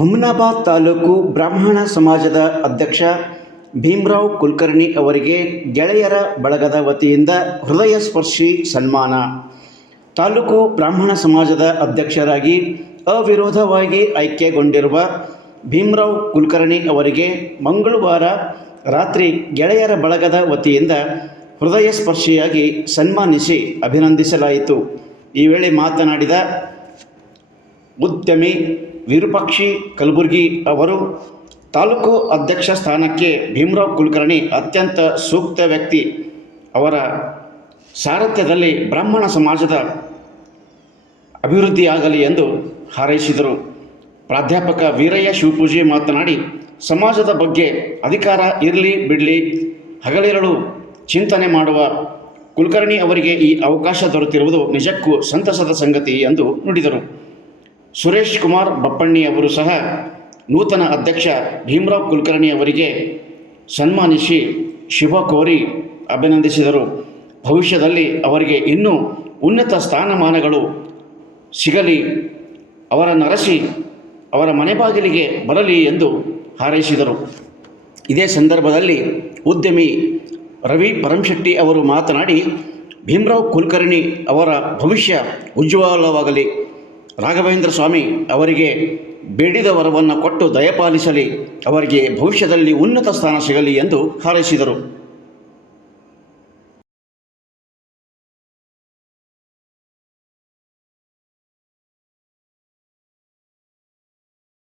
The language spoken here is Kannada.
ಹುಮ್ನಾಬಾದ್ ತಾಲೂಕು ಬ್ರಾಹ್ಮಣ ಸಮಾಜದ ಅಧ್ಯಕ್ಷ ಭೀಮರಾವ್ ಕುಲಕರ್ಣಿ ಅವರಿಗೆ ಗೆಳೆಯರ ಬಳಗದ ವತಿಯಿಂದ ಹೃದಯ ಸ್ಪರ್ಶಿ ಸನ್ಮಾನ. ತಾಲೂಕು ಬ್ರಾಹ್ಮಣ ಸಮಾಜದ ಅಧ್ಯಕ್ಷರಾಗಿ ಅವಿರೋಧವಾಗಿ ಆಯ್ಕೆಗೊಂಡಿರುವ ಭೀಮರಾವ್ ಕುಲಕರ್ಣಿ ಅವರಿಗೆ ಮಂಗಳವಾರ ರಾತ್ರಿ ಗೆಳೆಯರ ಬಳಗದ ವತಿಯಿಂದ ಹೃದಯ ಸ್ಪರ್ಶಿಯಾಗಿ ಸನ್ಮಾನಿಸಿ ಅಭಿನಂದಿಸಲಾಯಿತು. ಈ ವೇಳೆ ಮಾತನಾಡಿದ ಉದ್ಯಮಿ ವಿರೂಪಾಕ್ಷಿ ಕಲಬುರ್ಗಿ ಅವರು, ತಾಲೂಕು ಅಧ್ಯಕ್ಷ ಸ್ಥಾನಕ್ಕೆ ಭೀಮರಾವ್ ಕುಲಕರ್ಣಿ ಅತ್ಯಂತ ಸೂಕ್ತ ವ್ಯಕ್ತಿ. ಅವರ ಸಾರಥ್ಯದಲ್ಲಿ ಬ್ರಾಹ್ಮಣ ಸಮಾಜದ ಅಭಿವೃದ್ಧಿಯಾಗಲಿ ಎಂದು ಹಾರೈಸಿದರು. ಪ್ರಾಧ್ಯಾಪಕ ವೀರಯ್ಯ ಶಿವಪೂಜೆ ಮಾತನಾಡಿ, ಸಮಾಜದ ಬಗ್ಗೆ ಅಧಿಕಾರ ಇರಲಿ ಬಿಡಲಿ ಹಗಲಿರಳು ಚಿಂತನೆ ಮಾಡುವ ಕುಲಕರ್ಣಿ ಅವರಿಗೆ ಈ ಅವಕಾಶ ದೊರೆತಿರುವುದು ನಿಜಕ್ಕೂ ಸಂತಸದ ಸಂಗತಿ ಎಂದು ನುಡಿದರು. ಸುರೇಶ್ ಕುಮಾರ್ ಬಪ್ಪಣ್ಣಿ ಅವರು ಸಹ ನೂತನ ಅಧ್ಯಕ್ಷ ಭೀಮರಾವ್ ಕುಲಕರ್ಣಿ ಅವರಿಗೆ ಸನ್ಮಾನಿಸಿ ಶುಭ ಕೋರಿ ಅಭಿನಂದಿಸಿದರು. ಭವಿಷ್ಯದಲ್ಲಿ ಅವರಿಗೆ ಇನ್ನೂ ಉನ್ನತ ಸ್ಥಾನಮಾನಗಳು ಸಿಗಲಿ, ಅವರನ್ನು ಅರಸಿ ಅವರ ಮನೆ ಬಾಗಿಲಿಗೆ ಬರಲಿ ಎಂದು ಹಾರೈಸಿದರು. ಇದೇ ಸಂದರ್ಭದಲ್ಲಿ ಉದ್ಯಮಿ ರವಿ ಪರಂಶೆಟ್ಟಿ ಅವರು ಮಾತನಾಡಿ, ಭೀಮರಾವ್ ಕುಲಕರ್ಣಿ ಅವರ ಭವಿಷ್ಯ ಉಜ್ವಲವಾಗಲಿ, ರಾಘವೇಂದ್ರ ಸ್ವಾಮಿ ಅವರಿಗೆ ಬೇಡಿದ ವರವನ್ನು ಕೊಟ್ಟು ದಯಪಾಲಿಸಲಿ, ಅವರಿಗೆ ಭವಿಷ್ಯದಲ್ಲಿ ಉನ್ನತ ಸ್ಥಾನ ಸಿಗಲಿ ಎಂದು ಹಾರೈಸಿದರು.